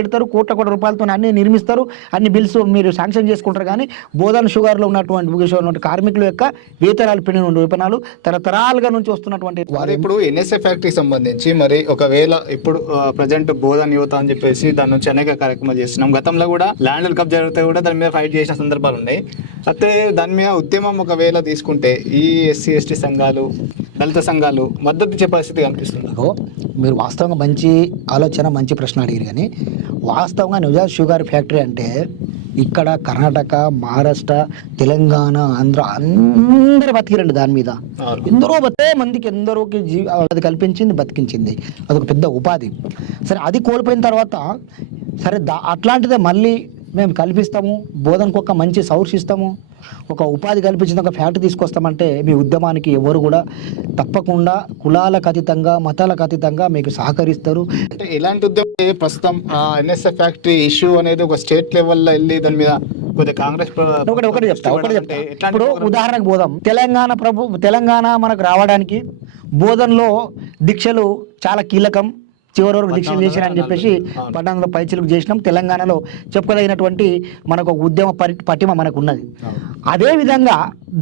పెడతారు, కోట్ల కోట్ల రూపాయలతో అన్ని నిర్మిస్తారు, అన్ని బిల్స్ మీరు శాంక్షన్ చేసుకుంటారు. కానీ బోధన్ షుగర్లో ఉన్నటువంటి కార్మికుల యొక్క వేతనాలు పెండిన వేతనాలు తరతరాలుగా నుంచి వస్తున్నటువంటి మరి ఇప్పుడు ఎన్ఎస్ఏ ఫ్యాక్టరీకి సంబంధించి మరి ఒకవేళ ఇప్పుడు ప్రజెంట్ బోధన్ యువత అని చెప్పేసి దాని నుంచి అనేక కార్యక్రమాలు చేస్తున్నాం. గతంలో కూడా ల్యాండ్ కబ్జా జరిగితే కూడా దాని మీద ఫైట్ చేసిన సందర్భాలు ఉన్నాయి. అయితే దాని మీద ఉద్యమం ఒకవేళ తీసుకుంటే ఈ ఎస్సీ ఎస్టీ సంఘాలు, దళిత సంఘాలు మద్దతు ఇచ్చే పరిస్థితి కనిపిస్తుంది. మీరు వాస్తవంగా మంచి ఆలోచన, మంచి ప్రశ్న అడిగారు. కానీ వాస్తవంగా నిజాం షుగర్ ఫ్యాక్టరీ అంటే ఇక్కడ కర్ణాటక, మహారాష్ట్ర, తెలంగాణ, ఆంధ్ర అందరూ బతికిరండి దాని మీద. ఎందరో మందికి ఎందరోకి అది కల్పించింది, బతికించింది. అదొక పెద్ద ఉపాధి. సరే, అది కోల్పోయిన తర్వాత సరే అట్లాంటిదే మళ్ళీ మేము కల్పిస్తాము, బోధనకు ఒక మంచి సౌర్స్ ఇస్తాము, ఒక ఉపాధి కల్పించిన ఒక ఫ్యాక్టరీ తీసుకొస్తామంటే మీ ఉద్యమానికి ఎవరు కూడా తప్పకుండా కులాలకు అతీతంగా, మతాలకు అతీతంగా మీకు సహకరిస్తారు. అంటే ఎలాంటి ఉద్యమం ప్రస్తుతం ఎన్ఎస్ఏ ఫ్యాక్టరీ ఇష్యూ అనేది ఒక స్టేట్ లెవెల్లో వెళ్ళి దాని మీద కొద్దిగా కాంగ్రెస్ ఒకటి చెప్తా. ఇప్పుడు ఉదాహరణకు పోదాం. తెలంగాణ మనకు రావడానికి బోధనలో దీక్షలు చాలా కీలకం. చివరి వరకు దీక్షలు చేసిరని చెప్పేసి 1400 పైచిలకు చేసినాం. తెలంగాణలో చెప్పుకోదగినటువంటి మనకు ఉద్యమ పటిమ మనకు ఉన్నది. అదే విధంగా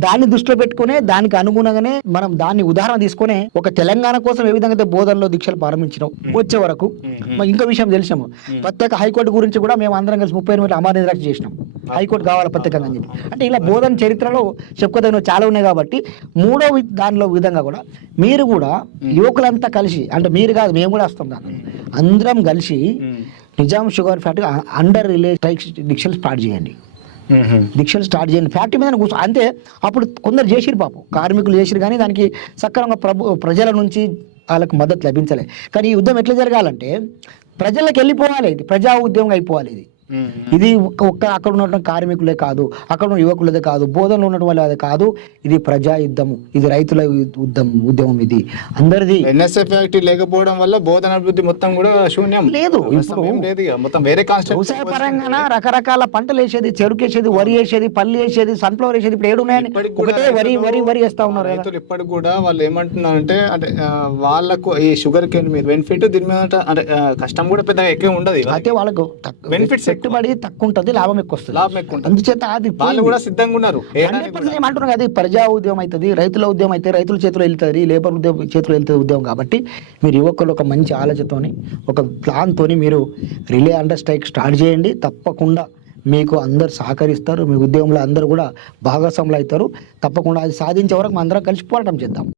దాన్ని దృష్టిలో పెట్టుకునే, దానికి అనుగుణంగానే మనం దాన్ని ఉదాహరణ తీసుకునే ఒక తెలంగాణ కోసం ఏ విధంగా బోధనలో దీక్షలు ప్రారంభించినాం వచ్చే వరకు ఇంకో విషయం తెలిసినాము. ప్రత్యేక హైకోర్టు గురించి కూడా మేము అందరం కలిసి 38 అమర నిరాక్ష చేసినాం. హైకోర్టు కావాలి ప్రత్యేకంగా అని చెప్పి. అంటే ఇలా బోధన చరిత్రలో చెప్పుకోదగిన చాలా ఉన్నాయి. కాబట్టి మూడో దానిలో విధంగా కూడా మీరు కూడా యువకులంతా కలిసి, అంటే మీరు కాదు మేము కూడా వస్తాం, దాన్ని అందరం కలిసి Nizam sugar factory under relay దీక్షలు స్టార్ట్ చేయండి. దీక్షలు స్టార్ట్ చేయండి, ఫ్యాక్టరీ మీద కూర్చో అంతే. అప్పుడు కొందరు చేసిరు, పాపం కార్మికులు చేసిరు, కానీ దానికి సక్రమంగా ప్రజల నుంచి వాళ్ళకు మద్దతు లభించలే. కానీ ఈ ఉద్యమం ఎట్లా జరగాలంటే ప్రజలకు వెళ్ళిపోవాలి, ఇది ప్రజా ఉద్యమం అయిపోవాలి. ఇది ఒక్క అక్కడ ఉన్నటువంటి కార్మికులే కాదు, అక్కడ ఉన్న యువకులదే కాదు, బోధనలో ఉన్నటువంటి వాళ్ళదే కాదు, ఇది ప్రజా యుద్ధము, ఇది రైతుల ఉద్యమం, ఇది అందరిది. ఎన్ఎస్ఏ ఫ్యాక్టరీ లేకపోవడం వల్ల బోధన అభివృద్ధి మొత్తం కూడా శూన్యం. లేదు, మొత్తం వేరే వ్యవసాయ పరంగా రకరకాల పంటలు వేసేది, చెరుకు వేసేది, వరి వేసేది, పల్లి వేసేది, సన్ఫ్లవర్ వేసేది. ఇప్పుడు ఏడున్నాయని ఒకటే వరి వరి వరి వేస్తా ఉన్నారు రైతులు. ఇప్పటికి కూడా వాళ్ళు ఏమంటున్నారంటే అంటే వాళ్ళకు ఈ షుగర్ కేన్ మీద బెనిఫిట్, దీని మీద అంటే కష్టం కూడా పెద్దగా ఎక్కువ ఉండదు. అయితే వాళ్ళకు బెనిఫిట్స్ పెట్టుబడి తక్కువ ఉంటుంది, లాభం ఎక్కువ వస్తుంది. అందుచేత అది వాళ్ళు కూడా సిద్ధంగా ఉన్నారు. ఏమంటున్నారు కదా, ప్రజా ఉద్యమం అవుతుంది, రైతుల ఉద్యమం అయితే రైతుల చేతిలో వెళ్తుంది, లేబర్ ఉద్యమం చేతిలో వెళ్తుంది ఉద్యమం. కాబట్టి మీరు యువకులు ఒక మంచి ఆలోచనతోని, ఒక ప్లాన్ తోని మీరు రిలే అండర్ స్ట్రైక్ స్టార్ట్ చేయండి. తప్పకుండా మీకు అందరు సహకరిస్తారు, మీ ఉద్యమంలో అందరూ కూడా భాగస్వాములు అవుతారు. తప్పకుండా అది సాధించే వరకు మనం అందరం కలిసి పోరాటం చేద్దాం.